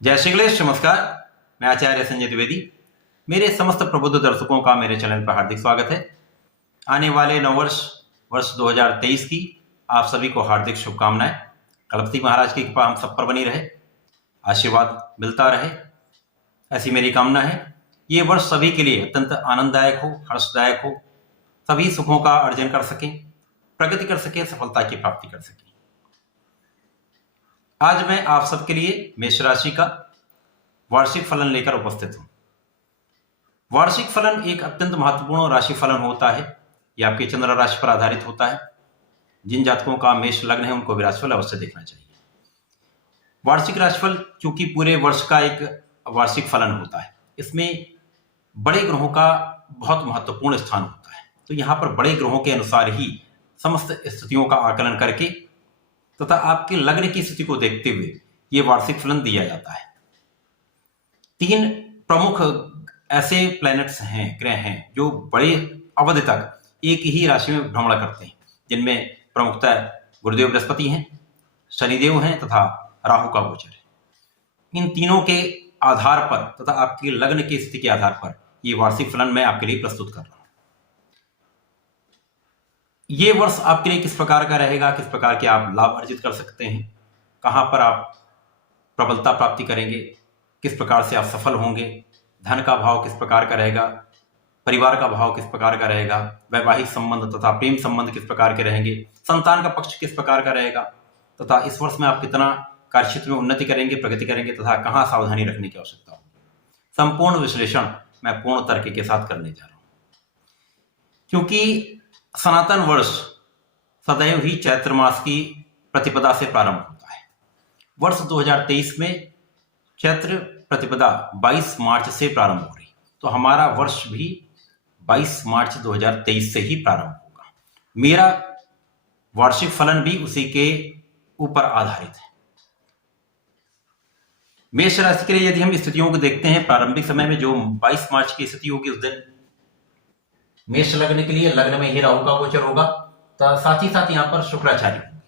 जय श्री गणेश। नमस्कार, मैं आचार्य संजय द्विवेदी। मेरे समस्त प्रबुद्ध दर्शकों का मेरे चैनल पर हार्दिक स्वागत है। आने वाले नववर्ष वर्ष 2023 की आप सभी को हार्दिक शुभकामनाएं। कलपति महाराज की कृपा हम सब पर बनी रहे, आशीर्वाद मिलता रहे, ऐसी मेरी कामना है। ये वर्ष सभी के लिए अत्यंत आनंददायक हो, हर्षदायक हो, सभी सुखों का अर्जन कर सकें, प्रगति कर सकें, सफलता की प्राप्ति कर सकें। आज मैं आप सबके लिए मेष राशि का वार्षिक फलन लेकर उपस्थित हूं। वार्षिक फलन एक अत्यंत महत्वपूर्ण राशि फलन होता है। यह आपके चंद्र राशि पर आधारित होता है। जिन जातकों का मेष लग्न है उनको भी राशिफल अवश्य देखना चाहिए। वार्षिक राशिफल चूंकि पूरे वर्ष का एक वार्षिक फलन होता है, इसमें बड़े ग्रहों का बहुत महत्वपूर्ण स्थान होता है। तो यहाँ पर बड़े ग्रहों के अनुसार ही समस्त स्थितियों का आकलन करके तथा आपके लग्न की स्थिति को देखते हुए ये वार्षिक फलन दिया जाता है। 3 प्रमुख ऐसे प्लैनेट्स हैं, ग्रह हैं, जो बड़े अवधि तक एक ही राशि में भ्रमण करते हैं, जिनमें प्रमुखतः गुरुदेव बृहस्पति हैं, शनिदेव हैं तथा राहु का गोचर है। इन तीनों के आधार पर तथा आपके लग्न की स्थिति के आधार पर ये वार्षिक फलन मैं आपके लिए प्रस्तुत कर रहा हूं। ये वर्ष आपके लिए किस प्रकार का रहेगा, किस प्रकार के आप लाभ अर्जित कर सकते हैं, कहां पर आप प्रबलता प्राप्ति करेंगे, किस प्रकार से आप सफल होंगे, धन का भाव किस प्रकार का रहेगा, परिवार का भाव किस प्रकार का रहेगा, वैवाहिक संबंध तथा प्रेम संबंध किस प्रकार के रहेंगे, संतान का पक्ष किस प्रकार का रहेगा तथा इस वर्ष में आप कितना कार्यक्षेत्र में उन्नति करेंगे, प्रगति करेंगे तथा कहां सावधानी रखने की आवश्यकता होगी, संपूर्ण विश्लेषण मैं पूर्ण तर्क के साथ करने जा रहा हूं। क्योंकि सनातन वर्ष सदैव ही चैत्र मास की प्रतिपदा से प्रारंभ होता है। वर्ष 2023 में चैत्र प्रतिपदा 22 मार्च से प्रारंभ हो रही, तो हमारा वर्ष भी 22 मार्च 2023 से ही प्रारंभ होगा। मेरा वार्षिक फलन भी उसी के ऊपर आधारित है। मेष राशि के लिए यदि हम स्थितियों को देखते हैं, प्रारंभिक समय में जो 22 मार्च की स्थिति होगी, उस दिन मेष लग्न के लिए लग्न में ही राहु का गोचर होगा, साथ ही साथ यहां पर शुक्राचार्य होंगे।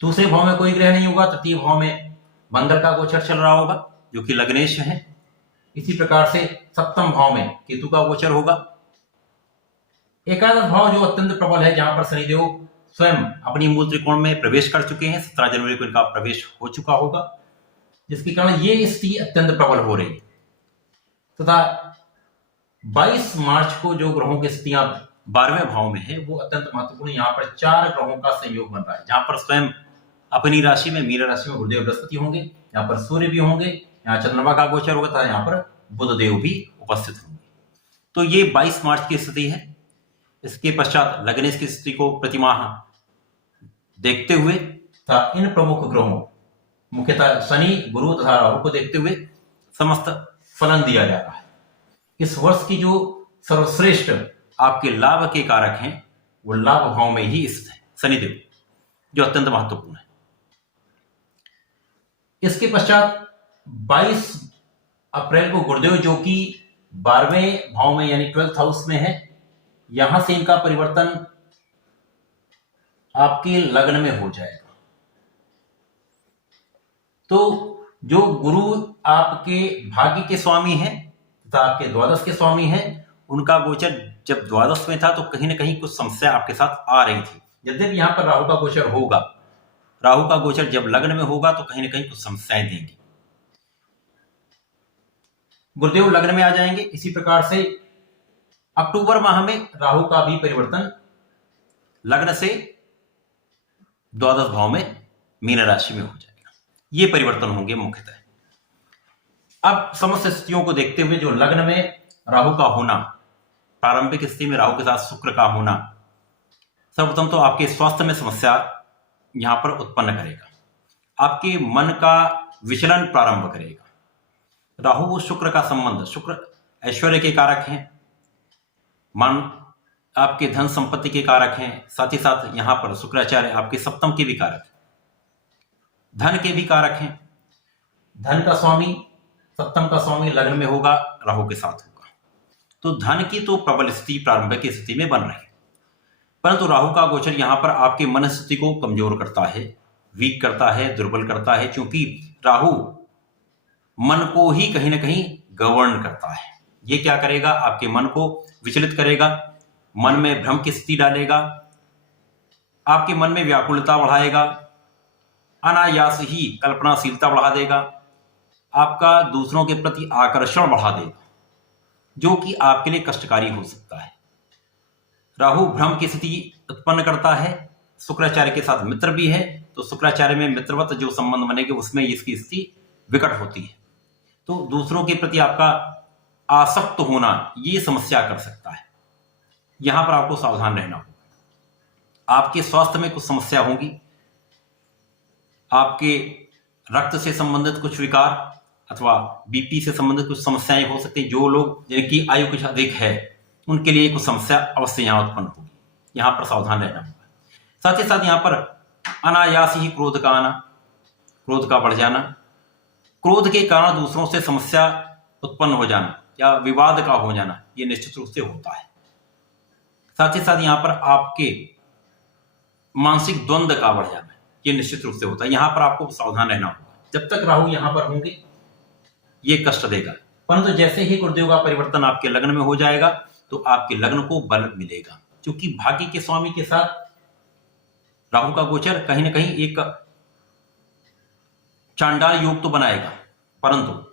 दूसरे भाव में कोई ग्रह नहीं होगा, तृतीय भाव में मंगल का गोचर चल रहा होगा जो कि लग्नेश है। इसी प्रकार से सप्तम भाव में केतु का गोचर होगा। एकादश भाव जो अत्यंत प्रबल है, जहां पर शनिदेव स्वयं अपनी मूल त्रिकोण में प्रवेश कर चुके हैं, 17 जनवरी को इनका प्रवेश हो चुका होगा, जिसके कारण ये स्थिति अत्यंत प्रबल हो रही है। तथा 22 मार्च को जो ग्रहों की स्थितियां 12वें भाव में है, वो अत्यंत महत्वपूर्ण। यहाँ पर 4 ग्रहों का संयोग बन रहा है, जहां पर स्वयं अपनी राशि में, मीन राशि में गुरुदेव बृहस्पति होंगे, यहाँ पर सूर्य भी होंगे, यहाँ चंद्रमा का गोचर होगा तथा यहाँ पर बुध देव भी उपस्थित होंगे। तो ये 22 मार्च की स्थिति है। इसके पश्चात लग्नेश की स्थिति को प्रतिमाह देखते हुए तथा इन प्रमुख ग्रहों मुख्यतः शनि, गुरु तथा राहु को देखते हुए समस्त फलन दिया जा रहा है। इस वर्ष की जो सर्वश्रेष्ठ आपके लाभ के कारक हैं, वो लाभ भाव में ही स्थित है शनिदेव, जो अत्यंत महत्वपूर्ण है। इसके पश्चात 22 अप्रैल को गुरुदेव, जो कि 12वें भाव में यानी 12th हाउस में है, यहां से इनका परिवर्तन आपके लग्न में हो जाएगा। तो जो गुरु आपके भाग्य के स्वामी हैं तथा आपके द्वादश के स्वामी हैं, उनका गोचर जब द्वादश में था तो कहीं ना कहीं कुछ समस्या आपके साथ आ रही थी। यद्यपि यहां पर राहु का गोचर होगा, राहु का गोचर जब लग्न में होगा तो कहीं ना कहीं कुछ समस्याएं देंगे। गुरुदेव लग्न में आ जाएंगे। इसी प्रकार से अक्टूबर माह में राहु का भी परिवर्तन लग्न से द्वादश भाव में मीन राशि में हो जाएगा। ये परिवर्तन होंगे मुख्यतः। अब समस्त स्थितियों को देखते हुए जो लग्न में राहु का होना, प्रारंभिक स्थिति में राहु के साथ शुक्र का होना, सर्वप्रथम तो आपके स्वास्थ्य में समस्या यहां पर उत्पन्न करेगा, आपके मन का विचलन प्रारंभ करेगा। राहु शुक्र का संबंध, शुक्र ऐश्वर्य के कारक हैं, मन आपके धन संपत्ति के कारक हैं, साथ ही साथ यहां पर शुक्राचार्य आपके सप्तम के भी कारक, धन के भी कारक हैं। धन का स्वामी, सप्तम का स्वामी लग्न में होगा, राहु के साथ होगा, तो धन की तो प्रबल स्थिति प्रारंभिक स्थिति में बन रही है। परंतु राहु का गोचर यहां पर आपके मन स्थिति को कमजोर करता है, वीक करता है, दुर्बल करता है, क्योंकि राहु मन को ही कहीं ना कहीं गवर्न करता है। ये क्या करेगा, आपके मन को विचलित करेगा, मन में भ्रम की स्थिति डालेगा, आपके मन में व्याकुलता बढ़ाएगा, अनायास ही कल्पनाशीलता बढ़ा देगा, आपका दूसरों के प्रति आकर्षण बढ़ा देगा, जो कि आपके लिए कष्टकारी हो सकता है। राहु भ्रम की स्थिति उत्पन्न करता है, शुक्राचार्य के साथ मित्र भी है, तो शुक्राचार्य में मित्रवत जो संबंध बनेंगे उसमें इसकी स्थिति विकट होती है। तो दूसरों के प्रति आपका आसक्त होना ये समस्या कर सकता है। यहां पर आपको सावधान रहना होगा। आपके स्वास्थ्य में कुछ समस्या होगी, आपके रक्त से संबंधित कुछ विकार अथवा बीपी से संबंधित कुछ समस्याएं हो सकती हैं। जो लोग जिनकी आयु कुछ अधिक है उनके लिए कुछ समस्या अवश्य यहां उत्पन्न होगी, यहां पर सावधान रहना होगा। साथ ही साथ यहां पर अनायास ही क्रोध का आना, क्रोध का बढ़ जाना, क्रोध के कारण दूसरों से समस्या उत्पन्न हो जाना या विवाद का हो जाना, ये निश्चित रूप से होता है। साथ ही साथ यहां पर आपके मानसिक द्वंद्व का बढ़ जाना, ये निश्चित रूप से होता है। यहां पर आपको सावधान रहना होगा। जब तक राहु यहां पर होंगे ये कष्ट देगा, परंतु जैसे ही गुरुदेव का परिवर्तन आपके लग्न में हो जाएगा तो आपके लग्न को बल मिलेगा, क्योंकि भाग्य के स्वामी के साथ राहु का गोचर कहीं ना कहीं एक चांडाल योग तो बनाएगा, परंतु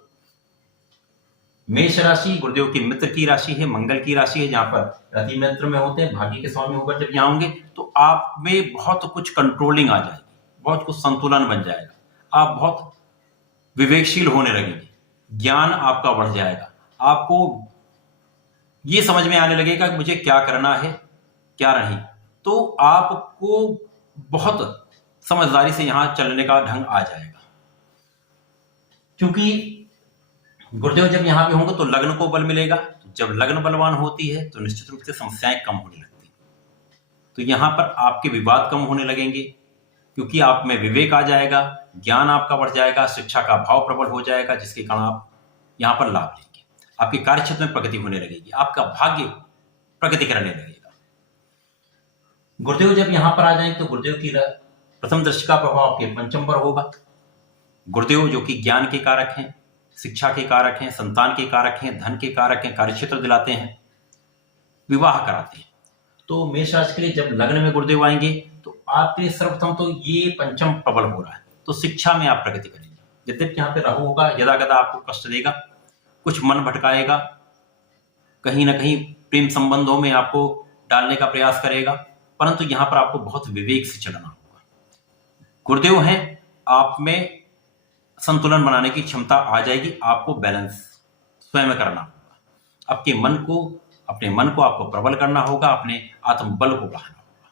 मेष राशि गुरुदेव की मित्र की राशि है, मंगल की राशि है, जहां पर रति मित्र में होते हैं, भाग्य के स्वामी होकर जब यहां होंगे तो आप में बहुत कुछ कंट्रोलिंग आ जाएगी, बहुत कुछ संतुलन बन जाएगा, आप बहुत विवेकशील होने लगेंगे, ज्ञान आपका बढ़ जाएगा, आपको ये समझ में आने लगेगा कि मुझे क्या करना है क्या नहीं। तो आपको बहुत समझदारी से यहां चलने का ढंग आ जाएगा, क्योंकि गुरुदेव जब यहां पे होंगे तो लग्न को बल मिलेगा। तो जब लग्न बलवान होती है तो निश्चित रूप से समस्याएं कम होने लगती हैं। तो यहां पर आपके विवाद कम होने लगेंगे, क्योंकि आप में विवेक आ जाएगा, ज्ञान आपका बढ़ जाएगा, शिक्षा का भाव प्रबल हो जाएगा, जिसके कारण आप यहां पर लाभ लेंगे, आपके कार्यक्षेत्र में प्रगति होने लगेगी, आपका भाग्य प्रगति करने लगेगा। गुरुदेव जब यहां पर आ जाएंगे तो गुरुदेव की प्रथम दृष्टि का प्रभाव आपके पंचम पर होगा। गुरुदेव जो कि ज्ञान के कारक हैं, शिक्षा के कारक हैं, संतान के कारक हैं, धन के कारक हैं, कार्यक्षेत्र दिलाते हैं, विवाह कराते हैं। तो मेष राशि के लिए जब लग्न में गुरुदेव आएंगे तो आपके सर्वप्रथम तो ये पंचम प्रबल हो रहा है, तो शिक्षा में आप प्रगति करेंगे। यद्यपि यहाँ पे राहु होगा, यदाकदा आपको कष्ट देगा, कुछ मन भटकाएगा, कहीं ना कहीं प्रेम संबंधों में आपको डालने का प्रयास करेगा, परंतु यहाँ पर आपको बहुत विवेक से चलना होगा। गुरुदेव हैं, आप में संतुलन बनाने की क्षमता आ जाएगी, आपको बैलेंस स्वयं करना होगा, आपके मन को, अपने मन को आपको प्रबल करना होगा, अपने आत्मबल को बढ़ाना होगा।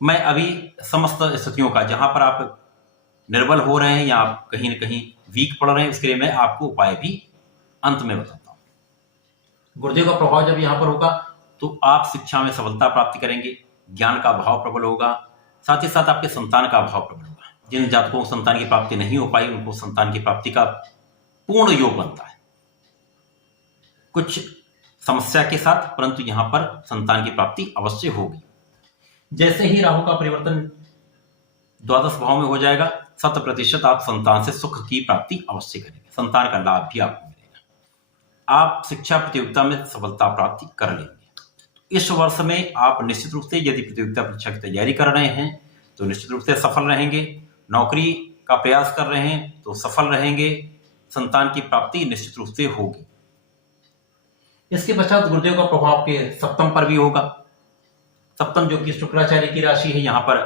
मैं अभी समस्त स्थितियों का, जहां पर आप निर्बल हो रहे हैं या आप कहीं ना कहीं वीक पड़ रहे हैं, उसके लिए मैं आपको उपाय भी अंत में बताता हूं। गुरुदेव का प्रभाव जब यहां पर होगा तो आप शिक्षा में सफलता प्राप्ति करेंगे, ज्ञान का भाव प्रबल होगा, साथ ही साथ आपके संतान का भाव प्रबल होगा। जिन जातकों को संतान की प्राप्ति नहीं हो पाई उनको संतान की प्राप्ति का पूर्ण योग बनता है, कुछ समस्या के साथ, परंतु यहां पर संतान की प्राप्ति अवश्य होगी। जैसे ही राहु का परिवर्तन द्वादश भाव में हो जाएगा, 100% आप संतान से सुख की प्राप्ति अवश्य करेंगे, संतान का लाभ भी आपको मिलेगा, आप शिक्षा प्रतियोगिता में सफलता प्राप्ति कर लेंगे। इस वर्ष में आप निश्चित रूप से यदि प्रतियोगिता परीक्षा की तैयारी कर रहे हैं तो निश्चित रूप से सफल रहेंगे, नौकरी का प्रयास कर रहे हैं तो सफल रहेंगे, संतान की प्राप्ति निश्चित रूप से होगी। इसके पश्चात गुरुदेव का प्रभाव के सप्तम पर भी होगा। सप्तम जो कि शुक्राचार्य की राशि है, यहाँ पर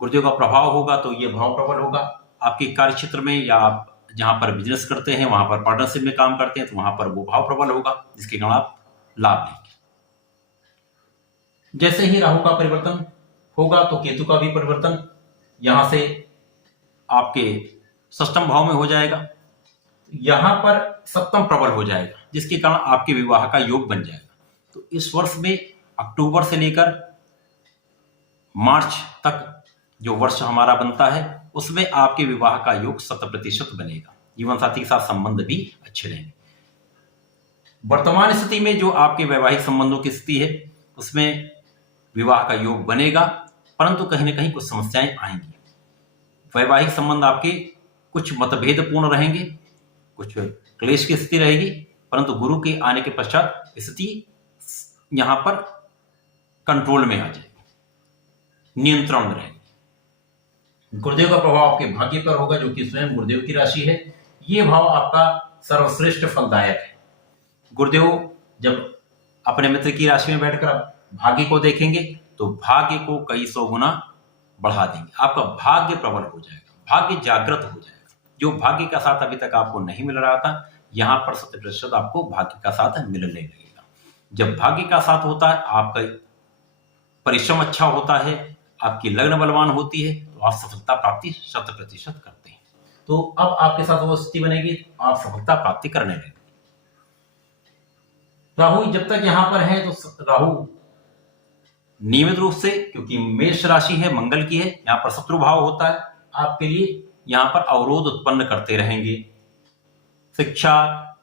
गुरुदेव का प्रभाव होगा तो ये भाव प्रबल होगा। आपके कार्य क्षेत्र में या आप जहां पर बिजनेस करते हैं, वहां पर पार्टनरशिप में काम करते हैं, तो वहां पर वो भाव प्रबल होगा, जिसके कारण आप लाभ लेंगे। जैसे ही राहु का परिवर्तन होगा तो केतु का भी परिवर्तन यहां से आपके षष्ठम भाव में हो जाएगा, यहां पर सप्तम प्रबल हो जाएगा, जिसके कारण आपके विवाह का योग बन जाएगा। तो इस वर्ष में अक्टूबर से लेकर मार्च तक जो वर्ष हमारा बनता है उसमें आपके विवाह का योग 100% बनेगा, जीवन साथी के साथ संबंध भी अच्छे रहेंगे। वर्तमान स्थिति में जो आपके वैवाहिक संबंधों की स्थिति है उसमें विवाह का योग बनेगा, परंतु कहीं ना कहीं कुछ समस्याएं आएंगी। वैवाहिक संबंध आपके कुछ मतभेदपूर्ण रहेंगे, कुछ क्लेश की स्थिति रहेगी, परंतु गुरु के आने के पश्चात स्थिति यहां पर कंट्रोल में आ जाएगी, नियंत्रण में रहेगी। गुरुदेव का प्रभाव आपके भाग्य पर होगा, जो कि स्वयं गुरुदेव की राशि है। ये भाव आपका सर्वश्रेष्ठ फलदायक है। गुरुदेव जब अपने मित्र की राशि में बैठकर भाग्य को देखेंगे तो भाग्य को कई सौ गुना बढ़ा देंगे। आपका भाग्य प्रबल हो जाएगा, भाग्य जागृत हो जाएगा। जो भाग्य का साथ अभी तक आपको नहीं मिल रहा था, यहां पर 100% आपको भाग्य का साथ मिलने लगेगा। जब भाग्य का साथ होता है, आपका परिश्रम अच्छा होता है, आपकी लग्न बलवान होती है, तो आप सफलता प्राप्ति 100% करते हैं। तो अब आपके साथ वो स्थिति बनेगी, आप सफलता प्राप्ति करने लगेंगे। राहु जब तक यहां पर है तो राहु नियमित रूप से, क्योंकि मेष राशि है, मंगल की है, यहां पर शत्रु भाव होता है, आपके लिए यहां पर अवरोध उत्पन्न करते रहेंगे। शिक्षा,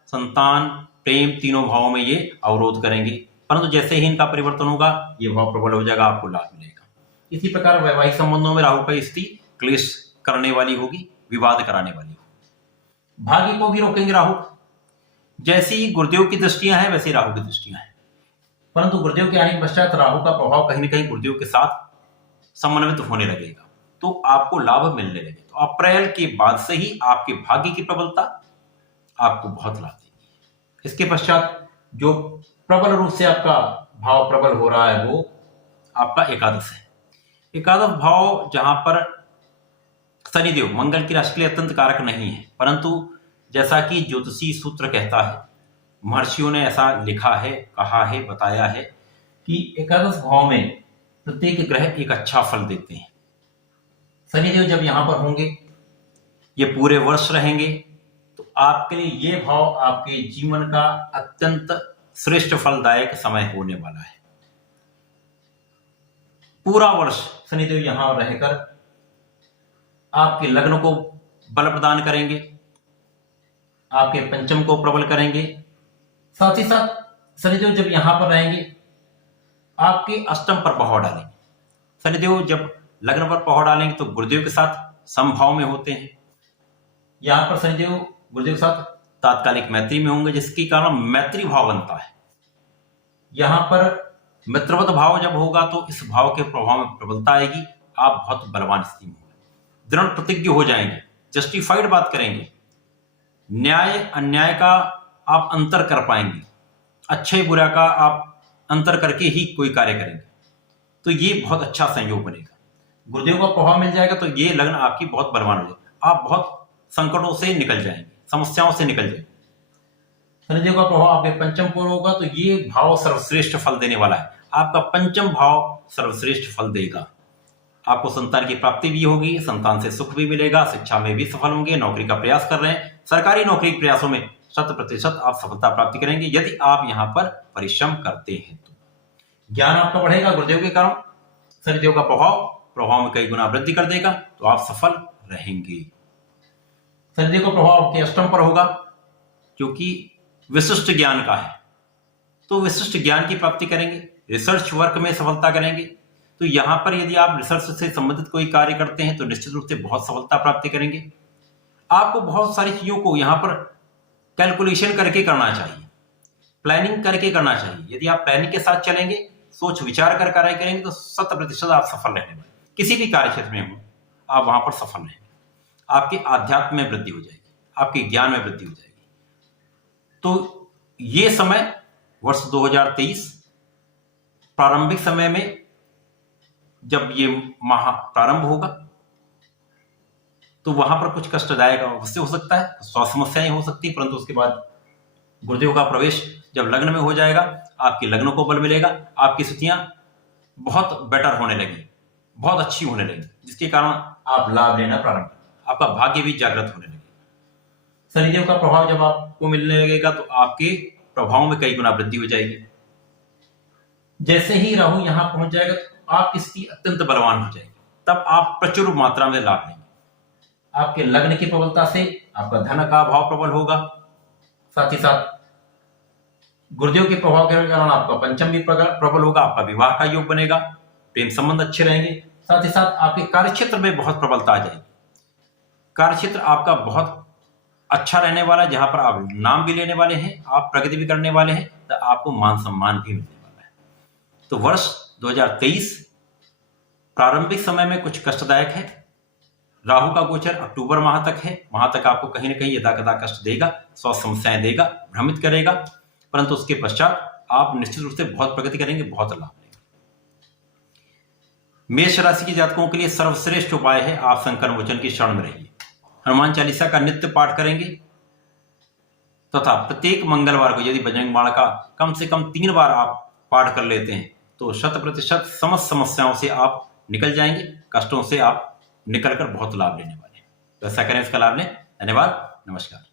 संतान, प्रेम, तीनों भावों में ये अवरोध करेंगे, परंतु जैसे ही इनका परिवर्तन होगा ये भाव प्रबल हो जाएगा, आपको लाभ मिलेगा। इसी प्रकार वैवाहिक संबंधों में राहु की स्थिति क्लेश करने वाली होगी, विवाद कराने वाली होगी। भाग्य को भी रोकेंगे राहु। जैसी गुरुदेव की दृष्टियां हैं वैसी राहु की दृष्टियां हैं, परंतु गुरुदेव के आने के पश्चात राहु का प्रभाव कहीं न कहीं गुरुदेव के साथ समन्वित होने लगेगा, तो आपको लाभ मिलने लगेगा। तो अप्रैल के बाद से ही आपके भाग्य की प्रबलता आपको बहुत लाभ देगी। इसके पश्चात जो प्रबल रूप से आपका भाव प्रबल हो रहा है वो आपका एकादश है। एकादश भाव जहां पर शनिदेव मंगल की राशि के लिए अत्यंत कारक नहीं है, परंतु जैसा कि ज्योतिषी सूत्र कहता है, महर्षियों ने ऐसा लिखा है, कहा है, बताया है कि एकादश भाव में प्रत्येक ग्रह एक अच्छा फल देते हैं। शनिदेव जब यहां पर होंगे, ये पूरे वर्ष रहेंगे, तो आपके लिए ये भाव आपके जीवन का अत्यंत श्रेष्ठ फलदायक समय होने वाला है। पूरा वर्ष शनिदेव यहां रहकर आपके लग्न को बल प्रदान करेंगे, आपके पंचम को प्रबल करेंगे। साथ ही साथ शनिदेव जब यहां पर रहेंगे आपके अष्टम पर प्रभाव डालेंगे। शनिदेव जब लग्न पर प्रभाव डालेंगे तो गुरुदेव के साथ समभाव में होते हैं। यहां पर शनिदेव गुरुदेव के साथ तात्कालिक मैत्री में होंगे, जिसके कारण मैत्री भाव बनता है। यहां पर मित्रवत भाव जब होगा तो इस भाव के प्रभाव में प्रबलता आएगी, आप बहुत बलवान स्थिति में होंगे, दृढ़ प्रतिज्ञ हो जाएंगे, जस्टिफाइड बात करेंगे, न्याय अन्याय का आप अंतर कर पाएंगे, अच्छे बुरा का आप अंतर करके ही कोई कार्य करेंगे। तो ये बहुत अच्छा संयोग बनेगा। गुरुदेव का प्रभाव मिल जाएगा तो ये लग्न आपकी बहुत बलवान हो जाएगी, आप बहुत संकटों से निकल जाएंगे, समस्याओं से निकल जाएंगे। शनिदेव का प्रभाव आपके पंचम पर होगा तो ये भाव सर्वश्रेष्ठ फल देने वाला है। आपका पंचम भाव सर्वश्रेष्ठ फल देगा। आपको संतान की प्राप्ति भी होगी, संतान से सुख भी मिलेगा, शिक्षा में भी सफल होंगे, नौकरी का प्रयास कर रहे हैं, सरकारी नौकरी के प्रयासों में 100% आप सफलता प्राप्ति करेंगे यदि आप यहां पर परिश्रम करते हैं तो। ज्ञान आपका बढ़ेगा गुरुदेव के कारण। शनिदेव का प्रभाव में कई गुना वृद्धि कर देगा, तो आप सफल रहेंगे। शनिदेव का प्रभाव आपके अष्टम पर होगा, क्योंकि विशिष्ट ज्ञान का है, तो विशिष्ट ज्ञान की प्राप्ति करेंगे, रिसर्च वर्क में सफलता करेंगे। तो यहां पर यदि आप रिसर्च से संबंधित कोई कार्य करते हैं तो निश्चित रूप से बहुत सफलता प्राप्ति करेंगे। आपको बहुत सारी चीजों को यहां पर कैलकुलेशन करके करना चाहिए, प्लानिंग करके करना चाहिए। यदि आप प्लानिंग के साथ चलेंगे, सोच विचार कर कार्य करेंगे तो 100% आप सफल रहने वाले। किसी भी कार्य क्षेत्र में हो आप वहां पर सफल रहेंगे। आपके आध्यात्म में वृद्धि हो जाएगी, आपके ज्ञान में वृद्धि हो जाएगी। तो ये समय वर्ष 2023 प्रारंभिक समय में जब ये माह प्रारंभ होगा तो वहां पर कुछ कष्टदायक अवश्य हो सकता है, स्वास्थ्य समस्याएं हो सकती है, परंतु उसके बाद गुरुदेव का प्रवेश जब लग्न में हो जाएगा, आपके लग्न को बल मिलेगा, आपकी स्थितियां बहुत बेटर होने लगी, बहुत अच्छी होने लगी, जिसके कारण आप लाभ लेना प्रारंभ करेंगे, आपका भाग्य भी जागृत होने लगेगा। शनिदेव का प्रभाव जब आपको मिलने लगेगा तो आपके प्रभाव में कई गुना वृद्धि हो जाएगी। जैसे ही राहु यहां पहुंच जाएगा तो आपकी स्थिति अत्यंत बलवान हो जाएगी, तब आप प्रचुर मात्रा में लाभ लेंगे। आपके लग्न की प्रबलता से आपका धन का भाव प्रबल होगा, साथ ही साथ गुरुदेव के प्रभाव के कारण आपका पंचम भी प्रबल होगा, आपका विवाह का योग बनेगा, प्रेम संबंध अच्छे रहेंगे, साथ ही साथ आपके कार्यक्षेत्र में बहुत प्रबलता आ जाएगी। कार्य क्षेत्र आपका बहुत अच्छा रहने वाला है, जहां पर आप नाम भी लेने वाले हैं, आप प्रगति भी करने वाले हैं, तो आपको मान सम्मान भी मिलने वाला है। तो वर्ष 2023 प्रारंभिक समय में कुछ कष्टदायक है। राहु का गोचर अक्टूबर माह तक है, वहां तक आपको कहीं ना कहीं यदा कदा कष्ट देगा, स्वास्थ्य समस्याएं देगा, भ्रमित करेगा, परंतु उसके पश्चात आप निश्चित रूप से बहुत प्रगति करेंगे, बहुत लाभ लेंगे। मेष राशि के जातकों के लिए सर्वश्रेष्ठ उपाय है आप संकट मोचन की शरण में रहिए। हनुमान चालीसा का नित्य पाठ करेंगे तथा प्रत्येक मंगलवार को यदि बजरंग बाण का कम से कम 3 बार आप पाठ कर लेते हैं तो 100% समस्त समस्याओं से आप निकल जाएंगे, कष्टों से आप निकलकर बहुत लाभ लेने वाले हैं। तो ऐसा करें, इसका लाभ लें। धन्यवाद, नमस्कार।